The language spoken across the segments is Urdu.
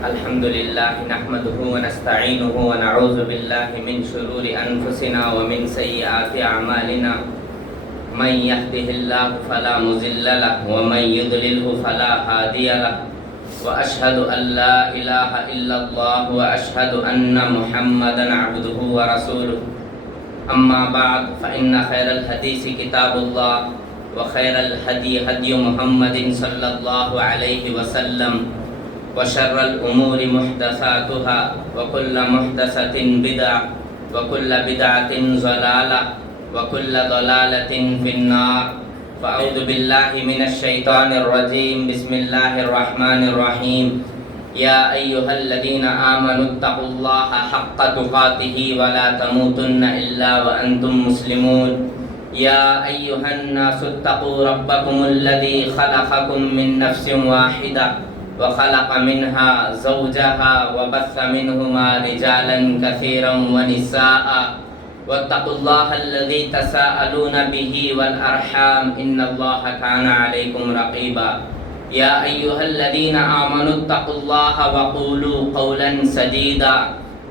الحمد لله نحمده ونستعينه ونعوذ بالله من شرور أنفسنا ومن سيئات أعمالنا من يهده الله فلا مضل له ومن يضلله فلا هادي له وأشهد أن لا إله إلا الله وأشهد أن محمدا عبده ورسوله أما بعد فإن خير الحديث كتاب الله وخير الهدي هدي محمد صلى الله عليه وسلم وشر الأمور محدثاتها وكل محدثة بدعة وكل بدعة ضلالة وكل ضلالة في النار فأعوذ بالله من الشيطان الرجيم بسم الله الرحمن الرحيم يا أيها الذين آمنوا اتقوا الله حق تقاته ولا تموتن إلا وأنتم مسلمون يا أيها الناس اتقوا ربكم الذي خلقكم من نفس واحدة وخلق منها زوجها وبث منهما رجالا كثيرا ونساء واتقوا الله الذي تساءلون به والأرحام إن الله كان عليكم رقيبا يا أيها الذين آمنوا اتقوا الله وقولوا قولا سديدا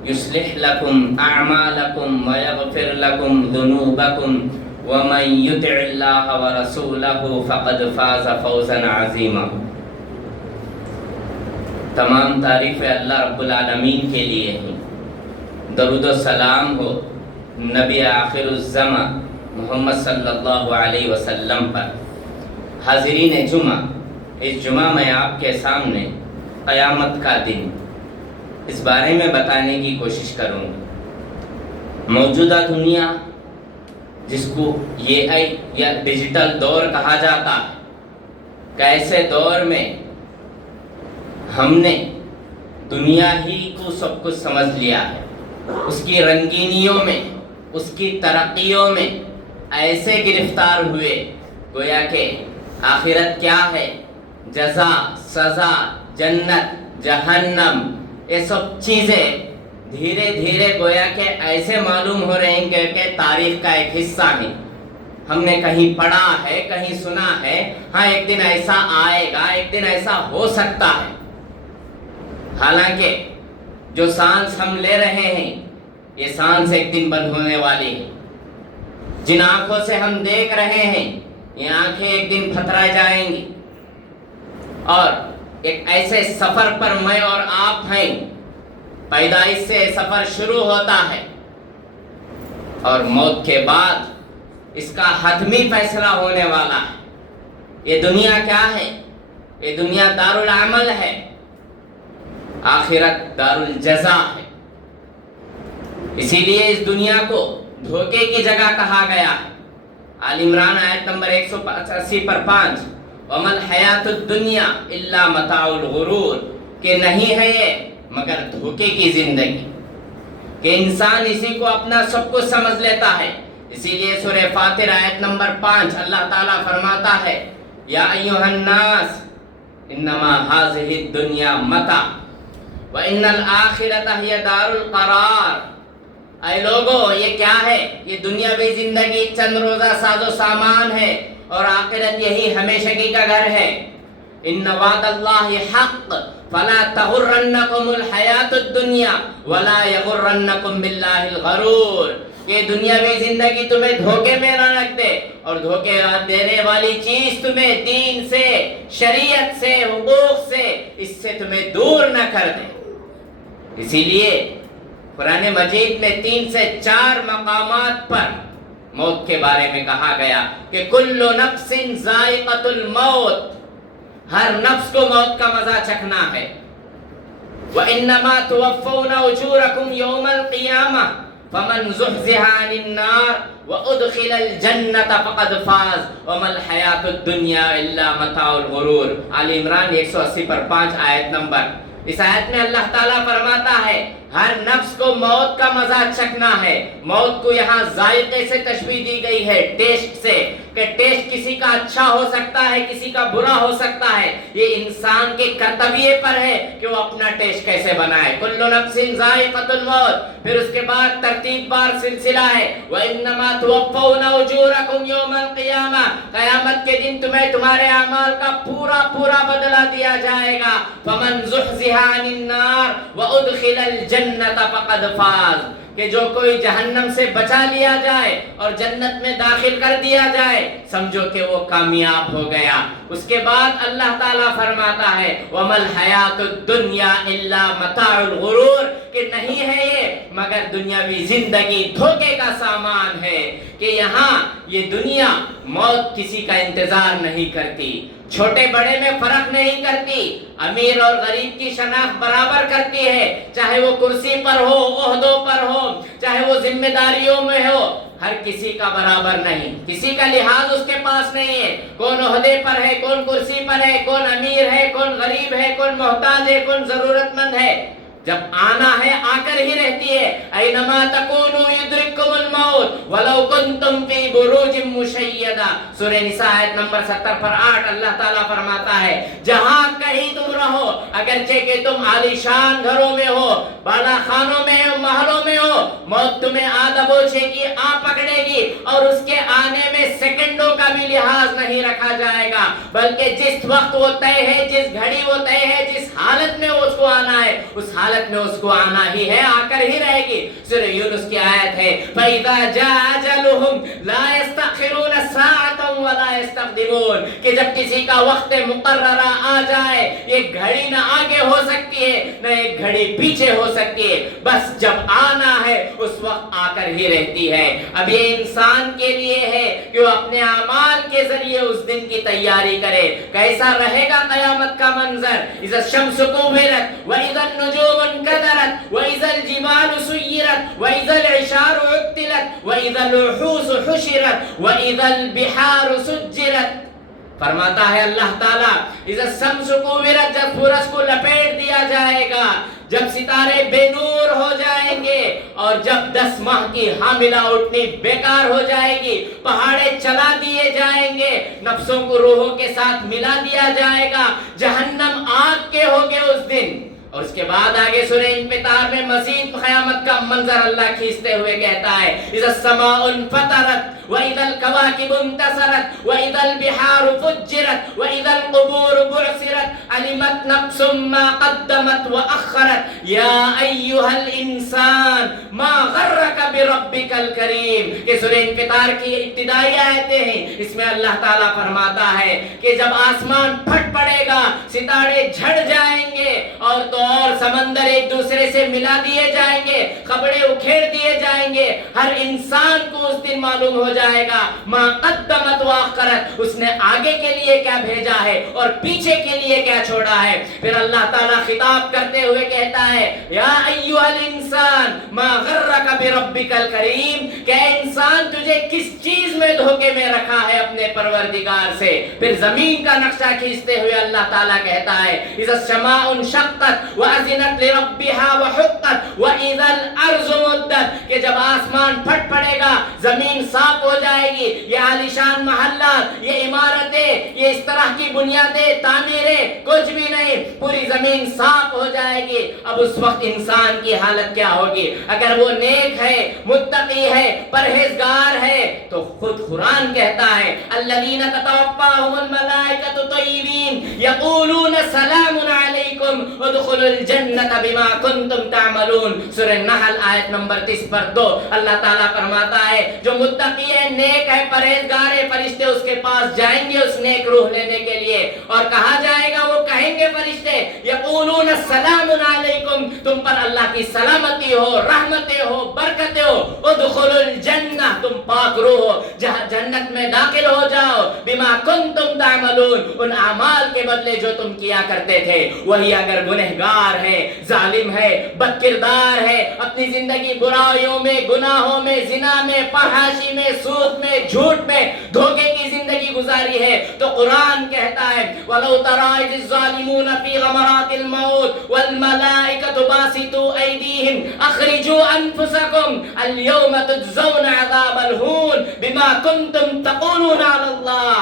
يصلح لكم أعمالكم ويغفر لكم ذنوبكم ومن يطع الله ورسوله فقد فاز فوزا عظيما. تمام تعریف اللہ رب العالمین کے لیے ہیں. درود و سلام ہو نبی آخر الزمان محمد صلی اللہ علیہ وسلم پر. حاضرین جمعہ، اس جمعہ میں آپ کے سامنے قیامت کا دن اس بارے میں بتانے کی کوشش کروں گا. موجودہ دنیا جس کو یہ یا ڈیجیٹل دور کہا جاتا ہے، کیسے دور میں ہم نے دنیا ہی کو سب کچھ سمجھ لیا ہے. اس کی رنگینیوں میں، اس کی ترقیوں میں ایسے گرفتار ہوئے گویا کہ آخرت کیا ہے، جزا، سزا، جنت، جہنم، یہ سب چیزیں دھیرے دھیرے گویا کہ ایسے معلوم ہو رہے ہیں کہ تاریخ کا ایک حصہ ہے. ہم نے کہیں پڑھا ہے، کہیں سنا ہے، ہاں ایک دن ایسا آئے گا، ایک دن ایسا ہو سکتا ہے. حالانکہ جو سانس ہم لے رہے ہیں یہ سانس ایک دن بند ہونے والی ہے. جن آنکھوں سے ہم دیکھ رہے ہیں یہ آنکھیں ایک دن پھترا جائیں گی. اور ایک ایسے سفر پر میں اور آپ ہیں. پیدائش سے سفر شروع ہوتا ہے اور موت کے بعد اس کا حتمی فیصلہ ہونے والا ہے. یہ دنیا کیا ہے؟ یہ دنیا دار العمل ہے، آخرت دار الجزا ہے. اسی لیے اس دنیا کو دھوکے کی جگہ کہا گیا ہے. آل عمران آیت نمبر 180 پر 5 وَمَا الْحَيَاةُ الدُّنْيَا إِلَّا مَتَاعُ الْغُرُورِ کہ نہیں ہے یہ مگر دھوکے کی زندگی، کہ انسان اسی کو اپنا سب کچھ سمجھ لیتا ہے. اسی لیے سورہ فاطر آیت نمبر 5 اللہ تعالیٰ فرماتا ہے یا ایھا الناس انما ھذہ الدنیا متاع وَإِنَّ الْآخِرَةَ هِيَ دَارُ الْقَرَارِ. اے لوگو، یہ کیا ہے؟ یہ دنیاوی زندگی چند روزہ ساز و سامان ہے اور آخرت یہی ہمیشگی کا گھر ہے. إِنَّ وَعْدَ اللَّهِ حَقٌّ فَلَا تَغُرَّنَّكُمُ الْحَيَاةُ الدُّنْيَا وَلَا يَغُرَّنَّكُمْ بِاللَّهِ الْغَرُورُ. کہ دنیاوی زندگی تمہیں دھوکے میں نہ رکھ دے اور دھوکے دینے والی چیز تمہیں دین سے، شریعت سے، حقوق سے، اس سے تمہیں دور نہ کر دے. اسی لیے قرآن مجید میں 3 سے 4 مقامات پر موت کے بارے میں کہا گیا کہ کل نفس ذائقۃ الموت، ہر نفس کو موت کا مزہ چکھنا ہے. وَإِنَّمَا تُوَفَّوْنَ أُجُورَكُمْ يَوْمَ الْقِيَامَةِ فَمَنْ زُحْزِحَ عَنِ النَّارِ وَأُدْخِلَ الْجَنَّةَ فَقَدْ فَازَ وَمَا الْحَيَاةُ الدُّنْيَا إِلَّا مَتَاعُ الْغُرُورِ. آل عمران 180 پر 5 آیت نمبر. اس آیت میں اللہ تعالیٰ فرماتا ہے ہر نفس کو موت کا مزہ چکھنا ہے. موت کو یہاں ذائقے سے تشبیہ دی گئی ہے، ٹیسٹ سے، کہ ٹیسٹ کسی کا اچھا ہو سکتا ہے، کسی کا برا ہو سکتا ہے. یہ انسان کے کرتویے پر ہے کہ وہ اپنا ٹیسٹ کیسے بنائے. کل نفس ذائقۃ الموت. پھر اس کے بعد ترتیب بار سلسلہ ہے وَإِنَّمَا تُوَفَّوْنَ أُجُورَكُمْ يَوْمَ الْقِيَامَةِ. قیامت کے دن تمہیں تمہارے اعمال کا پورا بدلہ دیا جائے گا. فَمَنْ زُحْزِحَ عَنِ النَّارِ وَأُدْخِلَ الْجَنَّةَ فَقَدْ فَازَ. کہ جو کوئی جہنم سے بچا لیا جائے اور جنت میں داخل کر دیا جائے، سمجھو کہ وہ کامیاب ہو گیا. اس کے بعد اللہ تعالیٰ فرماتا ہے وَمَا الْحَيَاةُ الدُّنْيَا إِلَّا مَتَاعُ الْغُرُورِ، کہ نہیں ہے یہ مگر دنیاوی زندگی دھوکے کا سامان ہے. کہ یہاں یہ دنیا موت کسی کا انتظار نہیں کرتی، چھوٹے بڑے میں فرق نہیں کرتی، امیر اور غریب کی شناخت برابر کرتی ہے. چاہے وہ کرسی پر ہو، عہدوں پر ہو، چاہے وہ ذمہ داریوں میں ہو، ہر کسی کا برابر نہیں، کسی کا لحاظ اس کے پاس نہیں ہے. کون عہدے پر ہے، کون کرسی پر ہے، کون امیر ہے، کون غریب ہے، کون محتاج ہے، کون ضرورت مند ہے. جب آنا ہے آ کر ہی رہتی ہے. اینما تکونوا یدرککم الموت ولو کنتم فی بروج مشیدہ. سورہ نساء آیت نمبر 70 پر 8 اللہ تعالیٰ فرماتا ہے جہاں کہیں تم رہو، اگرچہ کہ تم عالیشان گھروں میں ہو، بالا خانوں میں ہو، محلوں میں ہو، موت تمہیں آ دبوچے گی، آ پکڑے گی، اور اس کے آنے میں سیکنڈوں کا بھی لحاظ نہیں رکھا جائے گا، بلکہ جس وقت وہ طے ہے، جس گھڑی وہ طے ہے، جس حالت میں اس کو آنا ہے، اس حالت میں اس کو آنا ہی ہے، آ کر ہی رہے گی. سورہ یونس کی آیت ہے فَإِذَا جَاءَ أَجَلُهُمْ لَا يَسْتَأْخِرُونَ سَاعَةً وَلَا يَسْتَقْدِمُونَ. کہ جب کسی کا وقت مقررہ آ جائے، ایک گھڑی نہ آگے ہو سکتی ہے، نہ ایک گھڑی پیچھے ہو سکتی ہے، بس جب آنا ہے اس وقت آ کر ہی رہتی ہے. اب یہ انسان کے لیے ہے کہ وہ اپنے اعمال کے ذریعے اس دن کی تیاری کرے. کیسا رہے گا قیامت کا منظر؟ اذا الشمس كورت واذا النجوم انكدرت واذا الجبال سيرت واذا العشار عطلت واذا الوحوش حشرت واذا البحار سجرت. فرماتا ہے اللہ تعالیٰ اذا الشمس كورت، جب سورج کو لپیٹ دیا جائے گا، جب ستارے بے نور ہو جائیں گے، اور جب 10 ماہ کی حاملہ اٹھنی بیکار ہو جائے گی، پہاڑے چلا دیے جائیں گے، نفسوں کو روحوں کے ساتھ ملا دیا جائے گا، جہنم آگ کے ہوگے اس دن. اور اس کے بعد آگے سورہ انفطار میں مزید قیامت کا منظر اللہ کھینچتے ہوئے کہتا ہے اذا السماء انفطرت واذا الكواكب انتثرت واذا البحار فجرت واذا القبور بعثرت علمت نفس ما قدمت واخرت یا ایها الانسان ما غرك بربك الكريم. کہ سورہ انفطار کی ابتدائی آیتیں ہیں، اس میں اللہ تعالیٰ فرماتا ہے کہ جب آسمان پھٹ پڑے گا، ستارے جھڑ جائیں گے، اور سمندر ایک دوسرے سے ملا دیے جائیں گے، خبریں اکھیڑ دیے جائیں گے، ہر انسان کو اس دن معلوم ہو جائے گا ما قدمت واخرت، اس نے آگے کے لیے کیا بھیجا ہے اور پیچھے کے لیے کیا چھوڑا ہے. پھر اللہ تعالیٰ خطاب کرتے ہوئے کہتا ہے یا ایھا الانسان ما غرک بربک الکریم، کہ انسان تجھے کس چیز میں دھوکے میں رکھا ہے اپنے پروردگار سے. پھر زمین کا نقشہ کھینچتے ہوئے اللہ تعالیٰ کہتا ہے اذا السماء انشقت وَأَذِنَتْ لِرَبِّهَا وَحُقَّتْ وَإِذَا الْأَرْضُ مُدَّتْ. کہ جب آسمان پھٹ پڑے گا، زمین صاف ہو جائے گی، یہ عالیشان محلات، یہ عمارتیں، یہ اس طرح کی بنیادیں، تعمیریں، کچھ بھی نہیں، پوری زمین صاف ہو جائے گی. اب اس وقت انسان کی حالت کیا ہوگی؟ اگر وہ نیک ہے، متقی ہے، پرہیزگار ہے، تو خود قرآن کہتا ہے الَّذِينَ تَتَوَفَّاهُمُ الْمَلَائِكَةُ طَيِّبِينَ يَقُولُونَ سَلَامٌ عَلَيْكُمْ ادخلوا الجنت بما کنتم تعملون. سورہ نحل آیت نمبر 30 پر 2 اللہ تعالیٰ فرماتا ہے جو متقی ہے، نیک ہے، پرہیزگار ہے، فرشتے اس کے پاس جائیں گے اس نیک روح لینے کے لیے، اور کہا جائے گا، وہ کہیں گے فرشتے یقولون السلام علیکم، تم پر اللہ کی سلامتی ہو، رحمتیں ہو، برکتیں ہو، ادخلوا الجنہ، تم پاک روح ہو، جہاں جنت میں داخل ہو جاؤ، بما کنتم تعملون، ان اعمال کے بدلے جو تم کیا کرتے تھے. وہی اگر گنہگار ہے، ظالم ہے، بد کردار ہے، اپنی زندگی برائیوں میں، گناہوں میں، زنا میں، فحاشی میں، سود میں، جھوٹ میں، دھوکے کی زندگی گزاری ہے، تو قرآن کہتا ہے وَلَوْ تَرَىٰ إِذِ الظَّالِمُونَ فِي غَمَرَاتِ الْمَوْتِ وَالْمَلَائِكَةُ بَاسِطُو أَيْدِيهِمْ أَخْرِجُوا أَنفُسَكُمْ الْيَوْمَ تُجْزَوْنَ عَذَابَ الْهُونِ بِمَا كُنتُمْ تَقُولُونَ عَلَى اللَّهِ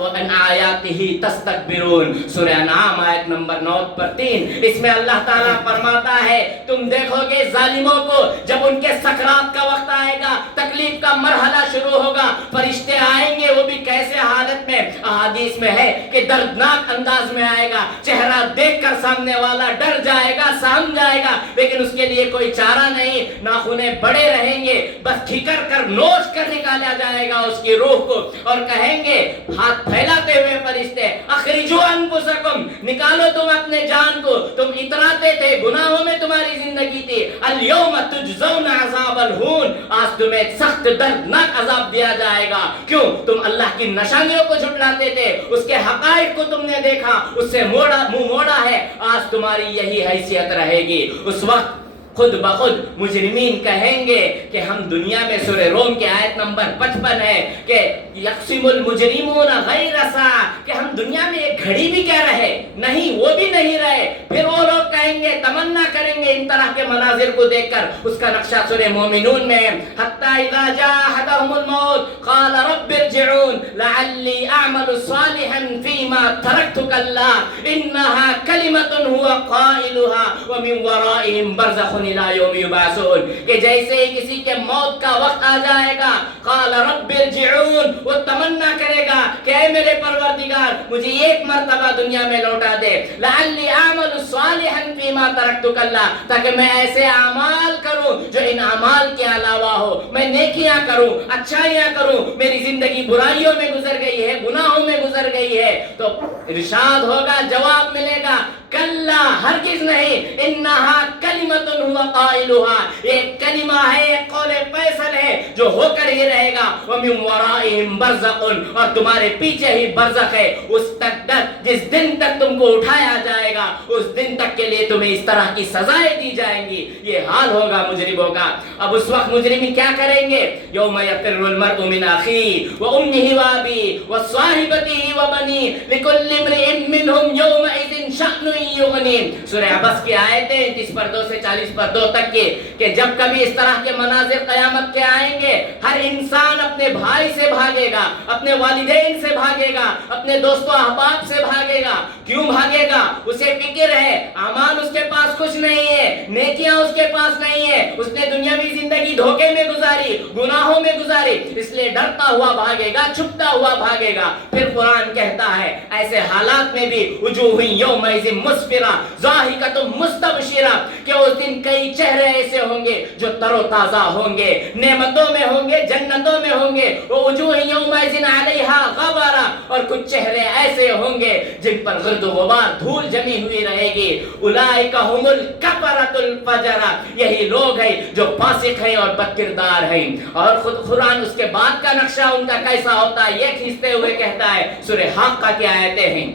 وَعَنْ آيَاتِهِ تَسْتَكْبِرُونَ سورہ انعام آیت نمبر 9/3. اس میں اللہ تعالیٰ فرماتا ہے تم دیکھو گے ظالموں کو جب ان کے سکرات کا وقت آئے گا، تکلیف کا مرحلہ شروع ہوگا، فرشتے آئیں گے، وہ بھی کیسے حالت میں؟ احادیث میں ہے کہ دردناک انداز میں آئے گا، چہرہ دیکھ کر سامنے والا ڈر جائے گا، سہم جائے گا، لیکن اس کے لیے کوئی چارہ نہیں، ناخنیں بڑے رہیں گے، بس ٹھیکر کر نوچ کر نکالا جائے گا اس کی روح کو، اور کہیں گے ہاتھ پھیلاتے ہوئے فرشتے اخرجوا انفسکم، نکالو تم اپنے جان کو، تم اتراتے تھے، گناہوں میں تمہاری زندگی تھی، اليوم تجزون عذاب الہون، آج تمہیں سخت دردناک عذاب دیا جائے گا. کیوں؟ تم اللہ کی نشانیوں کو جھٹلاتے تھے، اس کے حقائق کو تم نے دیکھا، اس سے منہ موڑا ہے، آج تمہاری یہی حیثیت رہے گی. اس وقت خود بخود مجرمین کہیں گے کہ ہم دنیا میں سورہ روم کی آیت نمبر 55 ہے کہ یقسم المجرمون غیر ساعۃ، کہ ہم دنیا میں ایک گھڑی بھی کیا رہے؟ نہیں، وہ بھی نہیں رہے. پھر وہ لوگ کہیں گے، تمنا کریں گے ان طرح کے مناظر کو دیکھ کر. اس کا نقشہ سورہ مومنون میں ہے، حتی اذا جاء احدهم الموت قال رب ارجعون لعلی اعمل صالحا فیما ترکت کلا انها کلمۃ هو قائلها ومن ورائهم برزخ الى یوم یبعثون، کہ جیسے ہی کسی کے موت کا وقت آ جائے گا قال رب ارجعون، وہ تمنا کرے گا کہ اے میرے پروردگار مجھے ایک مرتبہ دنیا میں لوٹا دے، لعلی اعمل صالحا فیما ترکت کلا، تاکہ میں ایسے اعمال کروں جو ان اعمال کے علاوہ ہو، میں نیکیاں کروں، اچھائیاں کروں. میری زندگی برائیوں میں گزر گئی ہے، گناہوں میں گزر گئی ہے. تو ارشاد ہوگا، جواب ملے گا، کلا، ہرگز نہیں، انہا کلمۃ هو قائلها، ایک کلمہ ہے، ایک قول فیصل ہے جو ہو کر ہی رہے گا. ومن ورائہم برزخ، اور تمہارے پیچھے ہی برزخ ہے، اس تک جس دن تک تم کو اٹھایا جائے گا، اس دن تک کے لیے تمہیں اس طرح کی سزائیں دی جائیں گی. یہ حال ہوگا مجرموں کا. اب اس وقت مجرمین کیا کریں گے؟ یوم یفر المرء من اخیہ وامہ وابیہ وصاحبتہ وبنیہ لکل امرئ منہم یومئذ شأن یغنیہ. سورہ عبس کی آیتیں 30/2 سے 40/2 تک کی، کہ جب کبھی اس طرح کے مناظر قیامت کے آئیں گے، ہر انسان اپنے بھائی سے بھاگے گا، اپنے والدین سے بھاگے گا، اپنے دوست و احباب سے بھاگے گا. کیوں بھاگے گا؟ اسے فکر ہے، اعمال اس کے پاس کچھ نہیں ہے، نیکیاں اس کے پاس نہیں ہے، اس نے دنیاوی زندگی دھوکے میں گزاری، گناہوں میں گزاری، اس لیے ڈرتا ہوا بھاگے گا، چھپتا ہوا بھاگے گا. پھر قرآن کہتا ہے ایسے حالات میں بھی وجوہ یومئذ مسفرہ ضاحکۃ مستبشرہ، کہ اس دن کئی چہرے ایسے ہوں گے جو تر و تازہ ہوں گے، نعمتوں میں ہوں گے، جنتوں میں ہوں گے. ووجوہ یومئذ علیہا غبرہ، اور کچھ چہرے ایسے ہوں گے جن پر گرد و غبار، دھول جمی ہوئی رہے گی. اولئک ہم الکفرۃ الفجرہ، یہی لوگ ہیں جو فاسق ہیں اور بد کردار ہیں. اور خود قرآن اس کے بعد کا نقشہ ان کا کیسا ہوتا ہے یہ کھینچتے ہوئے کہتا ہے، سورہ حاقہ کی آیتیں ہیں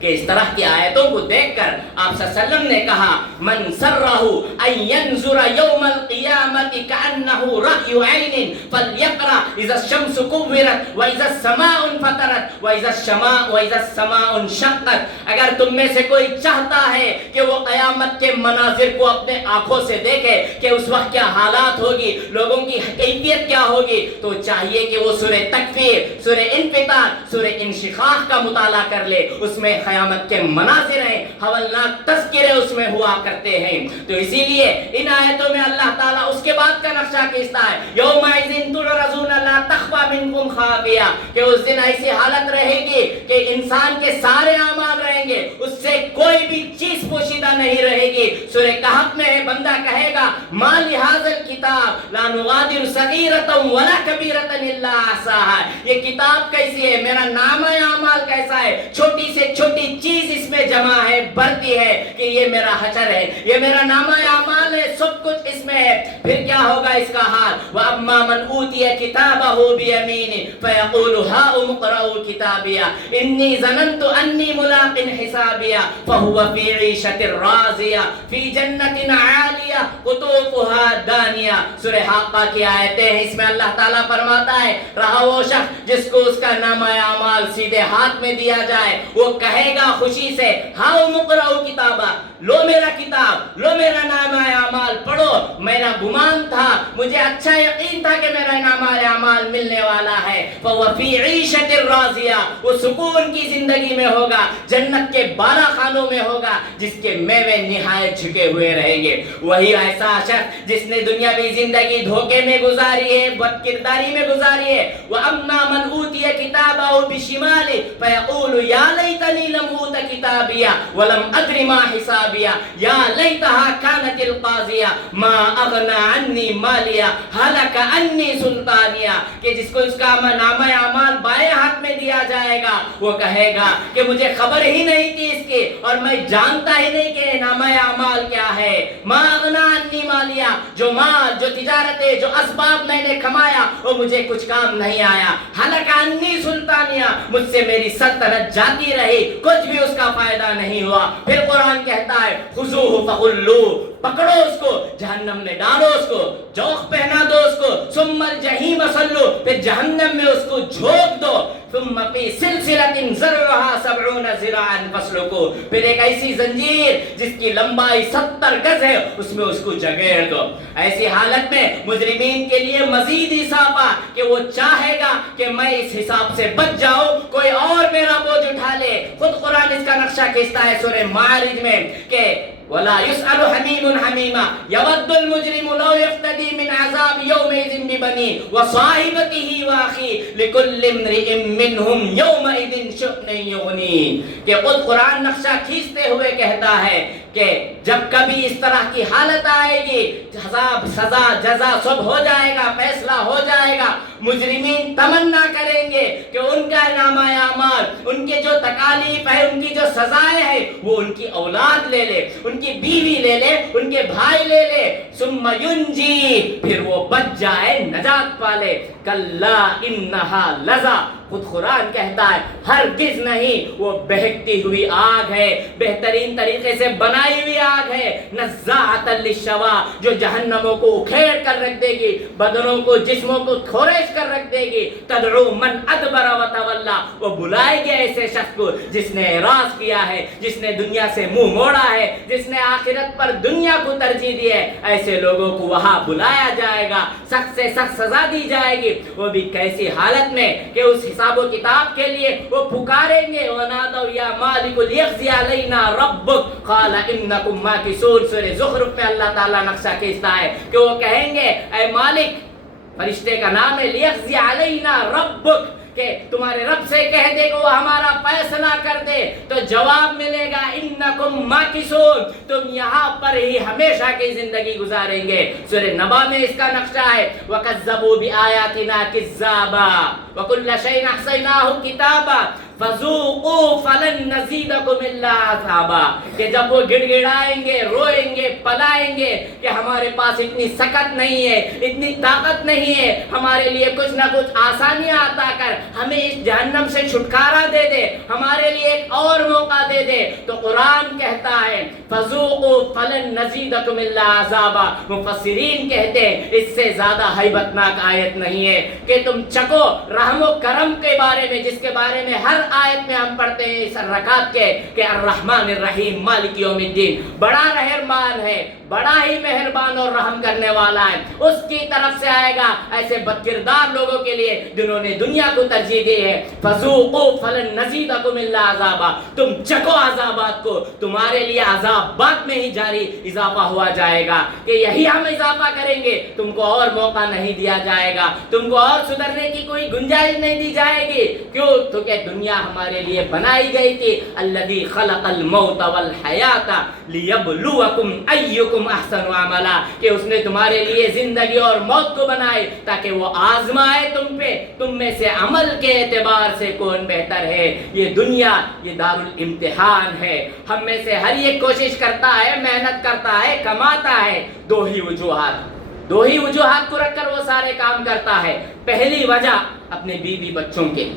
کہ اس طرح کی آیتوں کو دیکھ کر آپ صلی اللہ علیہ وسلم نے کہا، من سرہ ان ینظر یوم القیامت کأنہ رأی عین فلیقرأ اذا الشمس کورت واذا السماء انفطرت واذا السماء انشقت. اگر تم میں سے کوئی چاہتا ہے کہ وہ قیامت کے مناظر کو اپنے آنکھوں سے دیکھے کہ اس وقت کیا حالات ہوگی، لوگوں کی کیفیت کیا ہوگی، تو چاہیے کہ وہ سورہ تکویر، سورہ انفطار، سورہ انشقاق کا مطالعہ کر لے. اس میں قیامت کے مناظر ہیں، ہولناک تذکرے اس میں ہوا کرتے ہیں. تو اسی لیے ان آیتوں میں اللہ تعالیٰ اس کے بعد کا نقشہ کھینچتا ہے، یومئذ تعرضون لا تخفی منکم خافیہ، کہ اس دن ایسی حالت رہے گی کہ انسان کے سارے اعمال رہیں گے، اس سے کوئی بھی چیز پوشیدہ نہیں رہے گی. سورہ کہف میں ہے، بندہ کہے گا ما لہذا الکتاب لا نغادر صغیرۃ ولا کبیرۃ الا احصاها، یہ کتاب کیسی ہے، میرا نامہ اعمال کیسا ہے، چھوٹی سے چھوٹی چیز اس میں جمع ہے، بڑھتی ہے کہ یہ میرا حشر ہے، یہ میرا نامہ اعمال ہے، سب کچھ اس میں ہے. پھر کیا ہوگا اس کا حال؟ وَأَمَّا مَنْ أُوتِيَ كِتَابَهُ بِيَمِينِهِ فَيَقُولُ هَاؤُمُ اقْرَءُوا كِتَابِيَهْ إِنِّي ظَنَنْتُ أَنِّي مُلَاقٍ حِسَابِيَهْ فَهُوَ فِي عِيشَةٍ رَاضِيَةٍ فِي فی جنت عالیہ قطوفہا دانیہ. سورہ حاقہ کی آیتیں ہیں. اس میں اللہ تعالیٰ فرماتا ہے رہا وہ شخص جس کو اس کا نامہ اعمال سیدھے ہاتھ میں دیا جائے، وہ کہے گا خوشی سے ہاؤ مقرؤ کتابہ، لو میرا کتاب، لو میرا نامہ اعمال پڑھو. میرا گمان تھا، مجھے اچھا یقین تھا کہ میرا نامہ اعمال ملنے والا ہے. فَهُوَ فِي عِيشَةٍ رَاضِيَةٍ، وہ سکون کی زندگی میں ہوگا، جنت کے بالا خانوں میں ہوگا جس کے میوے نہایت جھکے ہوئے رہیں گے. وہی ایسا شخص جس نے دنیاوی زندگی دھوکے میں گزاری ہے، بد کرداری میں گزاری ہے. وَأَمَّا مَنْ أُوتِيَ كِتَابَهُ بِشِمَالِهِ فَيَقُولُ يَا لَيْتَنِي لَمْ أُوتَ كِتَابِيَهْ وَلَمْ أَدْرِ مَا حِسَابِيَهْ يَا لَيْتَهَا كَانَتِ الْقَاضِيَةَ مَا أَغْنَىٰ عَنِّي مَالِيَهْ هَلَكَ عَنِّي سُلْطَانِيَهْ. کہ جس کو اس کا نامہ اعمال بائیں ہاتھ میں دیا جائے گا، وہ کہے گا کہ مجھے خبر ہی نہیں تھی اس کی، اور میں جانتا ہی نہیں کہ نامہ اعمال کیا ہے. مَا أَغْنَىٰ عَنِّي مَالِيَهْ، جو مال، جو تجارتیں، جو اسباب میں نے کمایا وہ مجھے کچھ کام نہیں آیا. ہلک عنی سلطانیہ، مجھ سے میری سلطنت جاتی رہی، کچھ بھی اس کا فائدہ نہیں ہوا. پھر قرآن کہتا ہے خذوہ فغلوہ، پکڑو اس کو، جہنم میں ڈالو اس کو، جوخ پہنا دو اس کو. ثم الجحیم صلو، پھر جہنم میں اس کو جھونک دو. ثم فی سلسلۃ ذرعها 70 ذراعا فاسلکوہ، پھر ایک ایسی زنجیر جس کی لمبائی 70 گز ہے اس میں اس کو جگیر دو. ایسی حالت میں مجرمین کے لیے مزید حساب کہ وہ چاہے گا کہ میں اس حساب سے بچ جاؤں، کوئی اور میرا بوجھ اٹھا لے. خود قرآن اس کا نقشہ کھینچتا ہے سورہ معارج میں کہ وَلَا يُسْأَلُ حَمِيمٌ حَمِيمًا يَوَدُّ الْمُجْرِمُ لَوْ يَفْتَدِي مِنْ عَذَابِ يَوْمِئِذٍ بِبَنِيهِ وَصَاحِبَتِهِ وَأَخِيهِ لِكُلِّ امْرِئٍ مِّنْهُمْ يَوْمَئِذٍ شَأْنٌ يُغْنِيهِ. کہ خود قرآن نقشہ کھینچتے ہوئے کہتا ہے کہ جب کبھی اس طرح کی حالت آئے گی، عذاب، سزا، جزا سب ہو جائے گا، فیصلہ ہو جائے گا، مجرمین تمنا کریں گے کہ ان کا نامہ اعمال، ان کے جو تکالیف ہے، ان کی جو سزائیں ہیں، وہ ان کی اولاد لے لے، ان کی بیوی لے لے، ان کے بھائی لے لے. ثم ینجی، پھر وہ بچ جائے، نجات پالے. کلا انہا لظا، خود قرآن کہتا ہے ہرگز نہیں، وہ بہکتی ہوئی آگ ہے، بہترین طریقے سے بنائی ہوئی آگ ہے. نزاعۃ للشوا، جو جہنموں کو اکھیڑ کر رکھ دے گی، بدنوں کو، جسموں کو کھوریش کر رکھ دے گی. تدعو من ادبر وتولی، وہ بلائے گی ایسے شخص کو جس نے اعراض کیا ہے، جس نے دنیا سے منہ موڑا ہے، جس نے آخرت پر دنیا کو ترجیح دی ہے. ایسے لوگوں کو وہاں بلایا جائے گا، سخت سے سخت سزا دی جائے گی. وہ بھی کیسی حالت میں کہ اس حساب و کتاب کے لیے وہ پکاریں گے وَنَادَوْا يَا مَالِكُ لِيَقْضِيَ عَلَيْنَا رَبُّكَ قَالَ إِنَّكُمْ مَاكِثُونَ. سورہ زخرف میں اللہ تعالیٰ نقشہ کھینچتا ہے کہ وہ کہیں گے اے مالک، فرشتے کا نام ہے لِيَقْضِيَ عَلَيْنَا رَبُّكَ، کہ تمہارے رب سے کہہ دے کہ وہ ہمارا فیصلہ کر دے. تو جواب ملے گا انکم ماکثون، تم یہاں پر ہی ہمیشہ کی زندگی گزاریں گے. سورہ نبا میں اس کا نقشہ ہے وَكَذَّبُوا بِآيَاتِنَا كِذَّابًا وَكُلَّ شَيْءٍ أَحْصَيْنَاهُ كِتَابًا فَذُوقُوا فَلَن نَّزِيدَكُمْ إِلَّا عَذَابًا. کہ جب وہ گڑ گڑائیں گے، روئیں گے، پلائیں گے کہ ہمارے پاس اتنی سکت نہیں ہے، اتنی طاقت نہیں ہے، ہمارے لیے کچھ نہ کچھ آسانیاں عطا کر، ہمیں اس جہنم سے چھٹکارا دے دے، ہمارے لیے ایک اور موقع دے دے. تو قرآن کہتا ہے فَذُوقُوا فَلَن نَّزِيدَكُمْ إِلَّا عَذَابًا. مفسرین کہتے ہیں اس سے زیادہ ہیبت ناک آیت نہیں ہے کہ تم چکو رحم و کرم کے بارے میں، جس کے بارے میں ہر آیت میں ہم پڑھتے ہیں اس رکعت کے کہ الرحمن الرحیم مالک یوم الدین، بڑا رحمان ہے، بڑا ہی مہربان اور رحم کرنے والا ہے. اس کی طرف سے آئے گا ایسے بد کردار لوگوں کے لیے جنہوں نے دنیا کو ترجیح دی ہے. فذوقوا فلن نزیدکم الا عذابا، تم چکو عذابات کو، تمہارے لیے عذابات میں ہی جاری اضافہ ہوا جائے گا کہ یہی ہم اضافہ کریں گے، تم کو اور موقع نہیں دیا جائے گا، تم کو اور سدھرنے کی کوئی گنجائش نہیں دی جائے گی. کیوں؟ تو کہ دنیا ہمارے لیے بنائی گئی تھی. الذی خلق الموت والحیات لیبلوکم ایکم احسن عملا، کہ اس نے تمہارے لیے زندگی اور موت کو بنائے تاکہ وہ آزمائے تم پہ، تم میں سے عمل کے اعتبار سے کون بہتر ہے. یہ دنیا یہ دار الامتحان ہے. ہم میں سے ہر ایک کوشش کرتا ہے، محنت کرتا ہے، کماتا ہے. دو ہی وجوہات کو رکھ کر وہ سارے کام کرتا ہے. پہلی وجہ اپنے بیوی بچوں کے،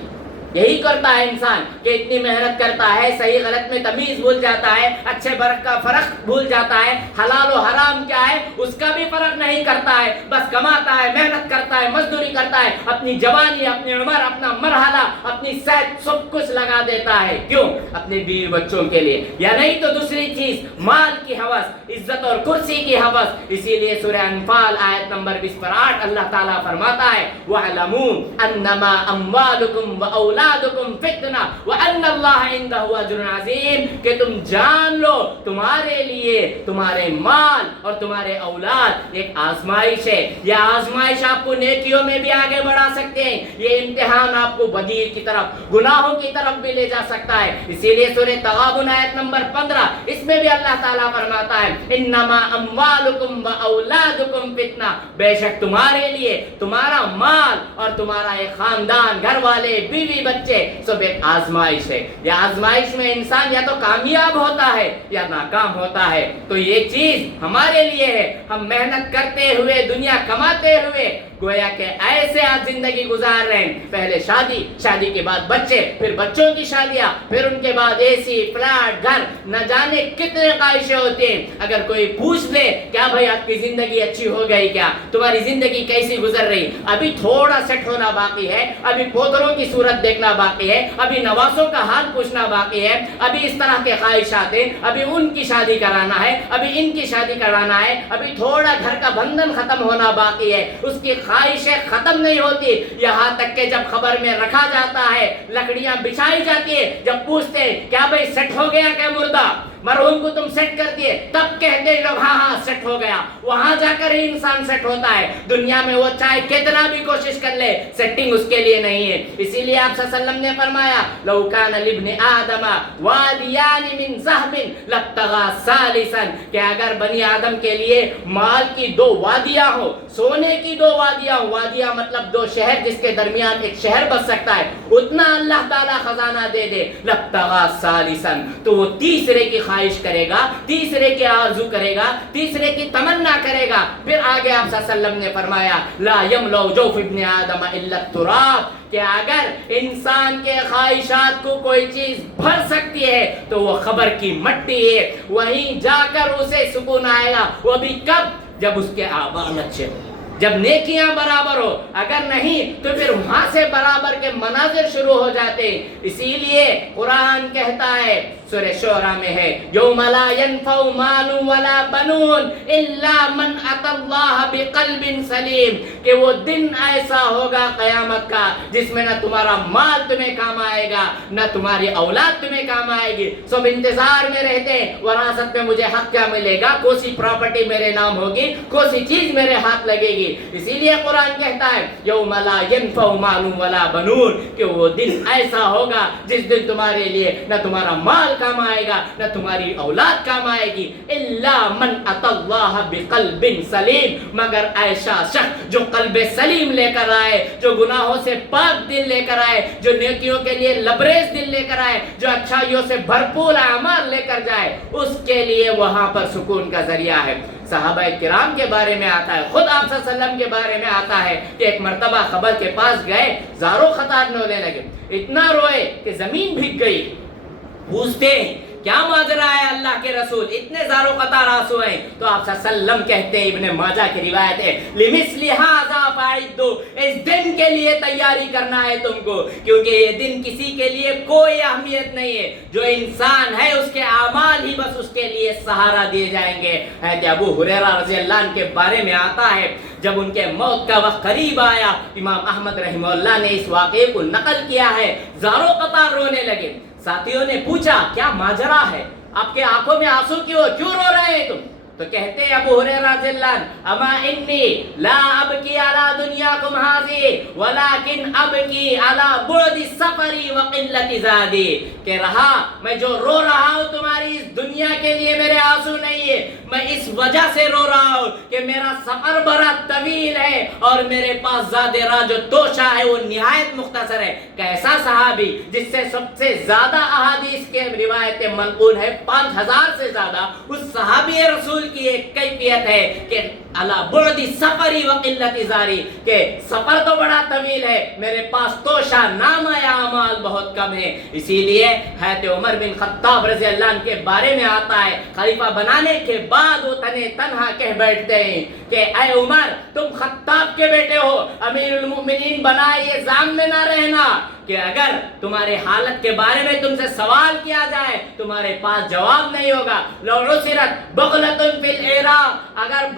یہی کرتا ہے انسان کہ اتنی محنت کرتا ہے، صحیح غلط میں تمیز بھول جاتا ہے، اچھے برق کا فرق بھول جاتا ہے، حلال و حرام کیا ہے اس کا بھی فرق نہیں کرتا ہے، بس کماتا ہے، محنت کرتا ہے، مزدوری کرتا ہے، اپنی جوانی، اپنی عمر، اپنا مرحلہ، اپنی صحت سب کچھ لگا دیتا ہے۔ کیوں؟ اپنے بیوی بچوں کے لیے، یا نہیں تو دوسری چیز مال کی ہوس، عزت اور کرسی کی ہوس۔ اسی لیے سورہ انفال آیت نمبر 20 پر 8 اللہ تعالیٰ فرماتا ہے وَاعْلَمُوا أَنَّمَا أَمْوَالُكُمْ وَأَوْلَادُكُمْ فِتْنَةٌ وَأَنَّ اللَّهَ عِندَهُ أَجْرٌ عَظِيمٌ، کہ تم جان لو تمہارے لیے تمہارے مال اور تمہارے اولاد ایک آزمائش ہے۔ یہ آزمائش آپ کو نیکیوں میں بھی آگے بڑھا سکتے ہیں، یہ امتحان آپ کو بدی کی طرف، گناہوں کی طرف بھی لے جا سکتا ہے۔ اسی لیے سورہ تغابن آیت نمبر 15 اس میں بھی اللہ تعالیٰ فرماتا ہے انما اموالکم و اولادکم فتنہ، بے شک تمہارے لیے تمہارا مال اور تمہارا ایک خاندان، گھر والے، بیوی بچے سب ایک آزمائش ہے۔ یہ آزمائش میں انسان یا تو کامیاب ہوتا ہے یا ناکام ہوتا ہے۔ تو یہ چیز ہمارے لیے ہے، ہم محنت کرتے ہوئے، دنیا کماتے ہوئے گویا کہ ایسے آپ زندگی گزار رہے ہیں، پہلے شادی، شادی کے بعد بچے، پھر بچوں کی شادیاں، پھر ان کے بعد اے سی، فلیٹ، گھر، نہ جانے کتنے خواہشیں ہوتی ہیں۔ اگر کوئی پوچھ لے کیا بھائی آپ کی زندگی اچھی ہو گئی کیا، تمہاری زندگی کیسی گزر رہی، ابھی تھوڑا سیٹ ہونا باقی ہے، ابھی پودروں کی صورت دیکھنا باقی ہے، ابھی نوازوں کا حال پوچھنا باقی ہے، ابھی اس طرح کے خواہشات ہیں، ابھی ان کی شادی کرانا ہے، ابھی ان کی شادی کرانا ہے، ابھی تھوڑا گھر کا بندھن ختم ہونا باقی ہے، اس کی خواہشیں ختم نہیں ہوتی، یہاں تک کہ جب خبر میں رکھا جاتا ہے، لکڑیاں بچھائی جاتی ہے، جب پوچھتے ہیں کیا بھائی سیٹ ہو گیا کہ مردہ، مرحوم کو تم سیٹ کر دیے، تب کہتے ہیں لوگ ہاں ہاں سیٹ ہو گیا۔ وہاں جا کر ہی انسان سیٹ ہوتا ہے، دنیا میں وہ چاہے کتنا بھی کوشش کر لے سیٹنگ اس کے لیے نہیں ہے۔ اسی لیے آپ صلی اللہ علیہ وسلم نے فرمایا لو کان لابن آدم وادیان من ذهب لابتغى ثالثا، کہ اگر بنی آدم کے لیے مال کی دو وادیاں ہو، سونے کی دو وادیاں ہو، وادیاں مطلب دو شہر جس کے درمیان ایک شہر بس سکتا ہے، اتنا اللہ تعالیٰ خزانہ دے دے لابتغى ثالثا، تو وہ تیسرے کی خواہش کرے گا، تیسرے کی آرزو کرے گا، تیسرے کی تمنا کرے گا۔ پھر آگے آپ صلی اللہ علیہ وسلم نے فرمایا لا یملأ جوف ابن آدم الا التراب، کہ اگر انسان کے خواہشات کو کوئی چیز بھر سکتی ہے تو وہ خبر کی مٹی ہے، وہیں جا کر اسے سکون آئے گا، وہ بھی کب؟ جب اس کے اعمال اچھے ہو، جب نیکیاں برابر ہو، اگر نہیں تو پھر وہاں سے برابر کے مناظر شروع ہو جاتے ہیں۔ اسی لیے قرآن کہتا ہے سورہ شعراء میں ہے یوم لا ينفع مال ولا بنون الا من اتى الله بقلب سلیم، کہ وہ دن ایسا ہوگا قیامت کا جس میں نہ تمہارا مال تمہیں کام آئے گا، نہ تمہاری اولاد تمہیں کام آئے گی، سب انتظار میں رہتے وراثت میں مجھے حق کیا ملے گا، کون سی پراپرٹی میرے نام ہوگی، کون سی چیز میرے ہاتھ لگے گی۔ اسی لیے قرآن کہتا ہے یوم لا ينفع مال ولا بنون، کہ وہ دن ایسا ہوگا جس دن تمہارے لیے نہ تمہارا مال کام آئے گا، نہ تمہاری اولاد کام آئے گی، الا من اتى الله بقلب سلیم، مگر ایسا شخص جو قلب سلیم لے کر آئے، جو گناہوں سے پاک دل لے کر آئے، جو نیکیوں کے لیے لبریز دل لے کر آئے، جو اچھائیوں سے بھرپور اعمال لے کر جائے، اس کے لیے وہاں پر سکون کا ذریعہ ہے۔ صحابہ کرام کے بارے میں آتا ہے، خود آپ صلی اللہ علیہ وسلم کے بارے میں آتا ہے کہ ایک مرتبہ خبر کے پاس گئے، زاروں خطار رونے لگے، اتنا روئے کہ زمین بھیگ گئی۔ پوچھتے ہیں کیا ماجرا ہے اللہ کے رسول، اتنے زاروں قطار آنسو ہیں؟ تو آپ صلی اللہ علیہ وسلم کہتے ہیں، ابن ماجہ کی روایت ہے لمثل ھذا فاعدوا، اس دن کے لیے تیاری کرنا ہے تم کو، کیونکہ یہ دن کسی کے لیے کوئی اہمیت نہیں ہے، جو انسان ہے اس کے اعمال ہی بس اس کے لیے سہارا دیے جائیں گے۔ حضرت ابو ہریرہ رضی اللہ عنہ کے بارے میں آتا ہے جب ان کے موت کا وقت قریب آیا، امام احمد رحمہ اللہ نے اس واقعے کو نقل کیا ہے، زاروں قطار رونے لگے۔ ساتھیوں نے پوچھا کیا ماجرا ہے، آپ کے آنکھوں میں آنسو کیوں رو رہے ہیں تم؟ تو کہتے ہیں ابو ہریرہ رضی اللہ عنہ اما انی لا ابکی علی دنیاکم ھذی ولکن ابکی علی بعد سفری وقلت زادی، کہ رہا میں جو رو رہا ہوں تمہاری اس دنیا کے لیے میرے آنسو نہیں ہے، میں اس وجہ سے رو رہا ہوں کہ میرا سفر بڑا طویل ہے اور میرے پاس زاد راہ جو توشہ ہے وہ نہایت مختصر ہے۔ کیسا صحابی جس سے سب سے زیادہ احادیث کے روایتیں منقول ہے 5000 سے زیادہ، اس صحابی رسول کی ایک کیفیت ہے کہ علی بعد سفری و قلت زاری، کہ سفر تو بڑا طویل ہے، میرے پاس توشہ نامہ اعمال بہت کم ہے. اسی لیے حضرت عمر بن خطاب رضی اللہ عنہ کے بارے میں آتا ہے، خلیفہ بنانے کے بعد وہ تنہا کہہ بیٹھتے ہیں کہ اے عمر، تم خطاب کے بیٹے ہو، امیر المؤمنین بنائے، یہ ذہن میں نہ رہنا کہ اگر تمہارے حالت کے بارے میں تم سے سوال کیا جائے تمہارے پاس جواب نہیں ہوگا. لو عثرت بغلۃ فی العراق، اگر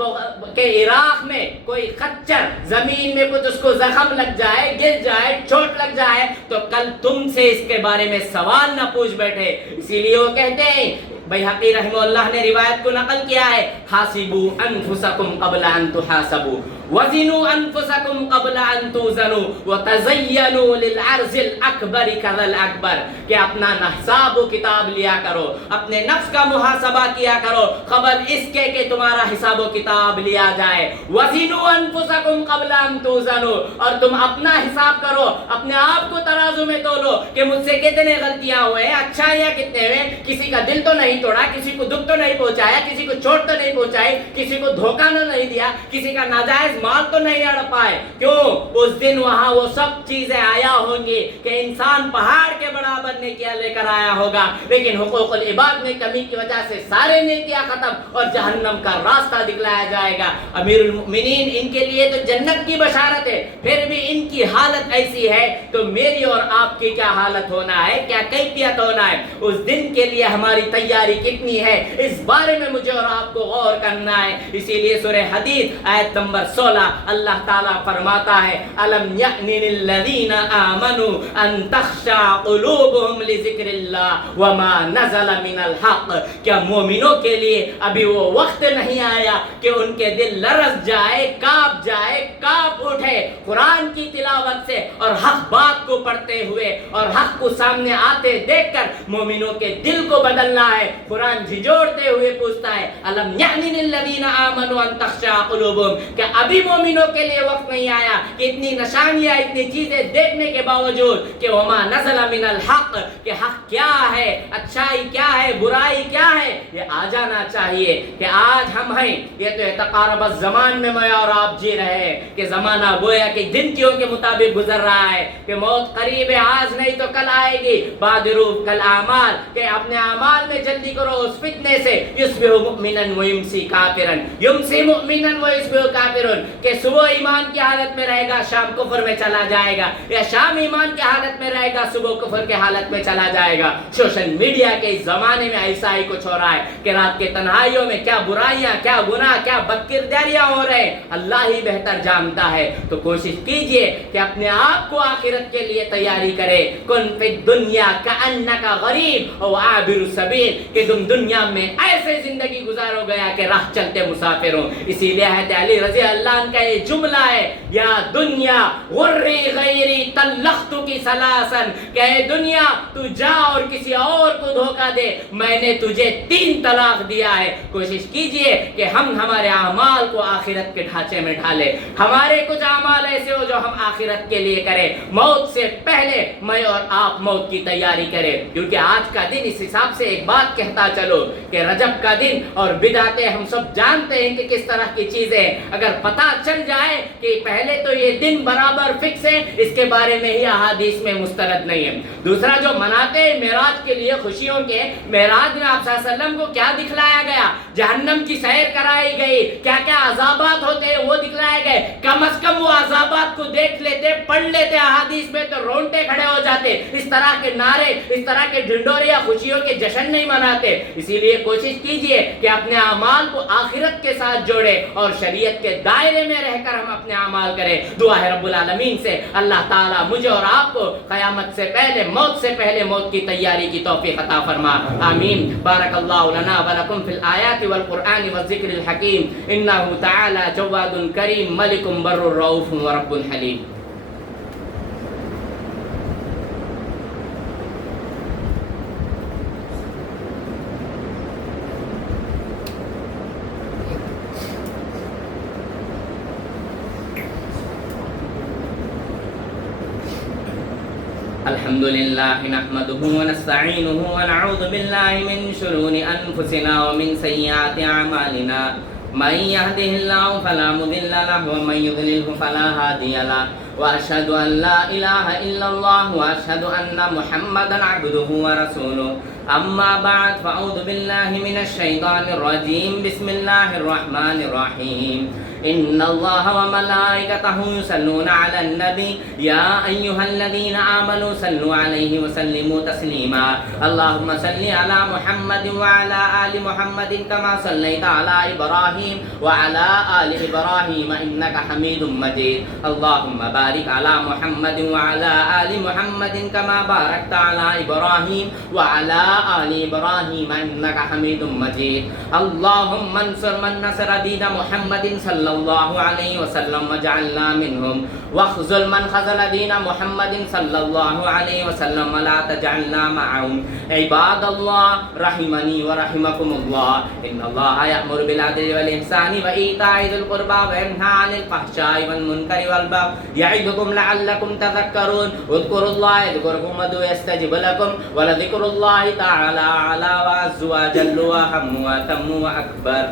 کہ عراق میں کوئی خچر زمین میں کچھ اس کو زخم لگ جائے، گر جائے، چوٹ لگ جائے، تو کل تم سے اس کے بارے میں سوال نہ پوچھ بیٹھے. اسی لیے وہ کہتے ہیں، بیہقی رحمہ اللہ نے روایت کو نقل کیا ہے، حاسبوا انفسکم قبل ان تحاسبوا وزنوا انفسکم قبل ان توزنوا وتزینوا للعرض الاکبر کذا الاکبر، کہ اپنا حساب و کتاب لیا کرو، اپنے نفس کا محاسبہ کیا کرو قبل اس کے کہ تمہارا حساب و کتاب لیا جائے. وزنوا انفسکم قبل ان توزنوا، اور تم اپنا حساب کرو، اپنے آپ کو ترازو میں تولو کہ مجھ سے کتنے غلطیاں ہوئے، اچھائیاں کتنے ہوئے، کسی کا دل تو نہیں توڑا، کسی کو دکھ تو نہیں پہنچایا، کسی کو چوٹ تو نہیں پہنچائی، کسی کو دھوکہ نہیں دیا، کسی کا ناجائز مال تو نہیں ہڑپ پائے. کیوں؟ اس دن وہاں وہ سب چیزیں آیا ہوں گی کہ انسان پہاڑ کے برابر نیکیاں لے کر آیا ہوگا، لیکن حقوق العباد میں کمی کی وجہ سے سارے نیکیاں ختم اور جہنم کا راستہ دکھلایا جائے گا. امیر المؤمنین ان کے لیے تو جنت کی بشارت ہے، پھر بھی ان کی حالت ایسی ہے تو میری اور آپ کی کیا حالت ہونا ہے، کیا کیفیت ہونا ہے. اس دن کے لیے ہماری تیاری کتنی ہے، اس بارے میں مجھے اور آپ کو غور کرنا ہے. اسی لیے سورہ حدید آیت نمبر 16 اللہ تعالیٰ فرماتا ہے، الم یأن للذین آمنوا ان تخشع قلوبهم لذکر اللہ وما نزل من الحق، کیا مومنوں کے لیے ابھی وہ وقت نہیں آیا کہ ان کے دل لرز جائے، کانپ جائے، کانپ اٹھے قرآن کی تلاوت سے اور حق بات کو پڑھتے ہوئے اور حق کو سامنے آتے دیکھ کر مومنوں کے دل کو بدلنا ہے. قرآن جھجوڑتے ہوئے پوچھتا ہے، الم یأن للذین آمنوا ان تخشع قلوبهم، کیا ابھی مومنوں کے لیے وقت نہیں آیا کہ اتنی نشانیاں، اتنی چیزیں دیکھنے کے باوجود کہ وما نزل من الحق، کہ حق کیا ہے، اچھائی کیا ہے، برائی کیا ہے، یہ آ جانا چاہیے. کہ آج ہم ہیں، یہ تو تقارب الزمان میں میں اور آپ جی رہے ہیں کہ زمانہ گویا کہ گنتیوں کے مطابق گزر رہا ہے کہ موت قریب ہے، آج نہیں تو کل آئے گی. بادروا کالاعمال، کہ اپنے اعمال میں جلدی کرو اس فتنے سے. یصبح مؤمنا ویمسی کافرا، یمسی مؤمنا ویصبح کافرا، کہ صبح ایمان کی حالت میں رہے گا، شام کفر میں چلا جائے گا، یا شام ایمان کی حالت میں رہے گا، صبح کفر کے حالت میں چلا جائے گا. سوشل میڈیا کے اس زمانے میں ایسا ہی کچھ ہو رہا ہے کہ رات کے تنہائیوں میں کیا برائیاں، کیا گناہ، کیا بدکرداریاں ہو رہے ہیں، اللہ ہی بہتر جانتا ہے. تو کوشش کیجئے کہ اپنے آپ کو آخرت کے لیے تیاری کرے. کن فی الدنیا کأنک غریب او عابر السبیل، کہ تم دنیا میں ایسے زندگی گزارو گیا کہ راہ چلتے مسافر ہو. اسی لیے حضرت علی رضی اللہ عنہ کا یہ جملہ ہے، یا دنیا غری غیری طلقت کی سلاسن، کہ اے دنیا تو جا اور کسی اور کو دھوکہ دے، میں نے تجھے 3 طلاق دیا ہے. کوشش کیجئے کہ ہم ہمارے اعمال کو آخرت کے ڈھانچے میں ڈھالیں. ہمارے کچھ اعمال ایسے ہو جو ہم آخرت کے لیے کریں. موت سے پہلے میں اور آپ موت کی تیاری کریں، کیونکہ آج کا دن اس حساب سے ایک بات کہتا چلو کہ رجب کا دن اور بدعتیں ہم سب جانتے ہیں کہ کس طرح کی چیزیں، اگر پتہ چل جائے کہ پہلے تو یہ دن برابر فکس ہے، اس کے بارے میں ہی احادیث میں مستند نہیں ہے. دوسرا جو مناتے ہیں معراج کے لیے خوشیوں کے، معراج میں آپ صلی اللہ علیہ وسلم کو کیا دکھلایا گیا، جہنم کی سیر کرائی گئی، کیا کیا عذابات ہوتے ہیں وہ دکھلائے گئے. کم از کم وہ عذابات کو دیکھ لیتے، پڑھ لیتے احادیث میں تو رونٹے کھڑے ہو جاتے. اس طرح کے نعرے، اس طرح کے ڈھنڈوریاں خوشیوں کے جشن نہیں مناتے. اسی لیے کوشش کیجئے کہ اپنے اعمال کو آخرت کے ساتھ جوڑے اور شریعت کے دائرے میں رہ کر ہم اپنے اعمال کریں. دعا ہے رب العالمین سے اللہ تعالیٰ مجھے اور آپ کو قیامت سے پہلے، موت سے پہلے موت کی تیاری کی توفیق عطا فرما. آمین. بارک اللہ لنا ولکم فی الآیات والقرآن والذکر الحکیم، انہ تعالی جواد کریم ملک بر رؤوف ورب حلیم. الحمد لله نحمده ونستعينه ونعوذ بالله من شرور أنفسنا ومن سيئات أعمالنا من يهده الله فلا مضل له ومن يضلله فلا هادي له وأشهد أن لا إله إلا الله وأشهد أن محمدا عبده ورسوله أما بعد فأعوذ بالله من الشيطان الرجيم بسم الله الرحمن الرحيم إن الله وملائكته يصلون على النبي يا أيها الذين آمنوا صلوا عليه وسلموا تسليما اللهم صل على محمد وعلى آل محمد كما صليت على إبراهيم وعلى آل إبراهيم إنك حميد مجيد اللهم بارك على محمد وعلى آل محمد كما باركت على إبراهيم وعلى آل إبراهيم إنك حميد مجيد اللهم انصر من نصر دين محمد صلى الله عليه وسلم وجعلنا منهم واخذل من خذل دين محمد صلى الله عليه وسلم ولا تجعلنا معهم عباد الله رحمني ورحمكم الله إن الله يأمر بالعدل والإحسان وإيتاء ذي القربى وينهى عن الفحشاء والمنكر والبغي يعظكم لعلكم تذكرون اذكروا الله يذكركم وادعوه يستجب لكم ولذكر الله تعالى أعلى وأعز وأجل وأهم وأتم وأكبر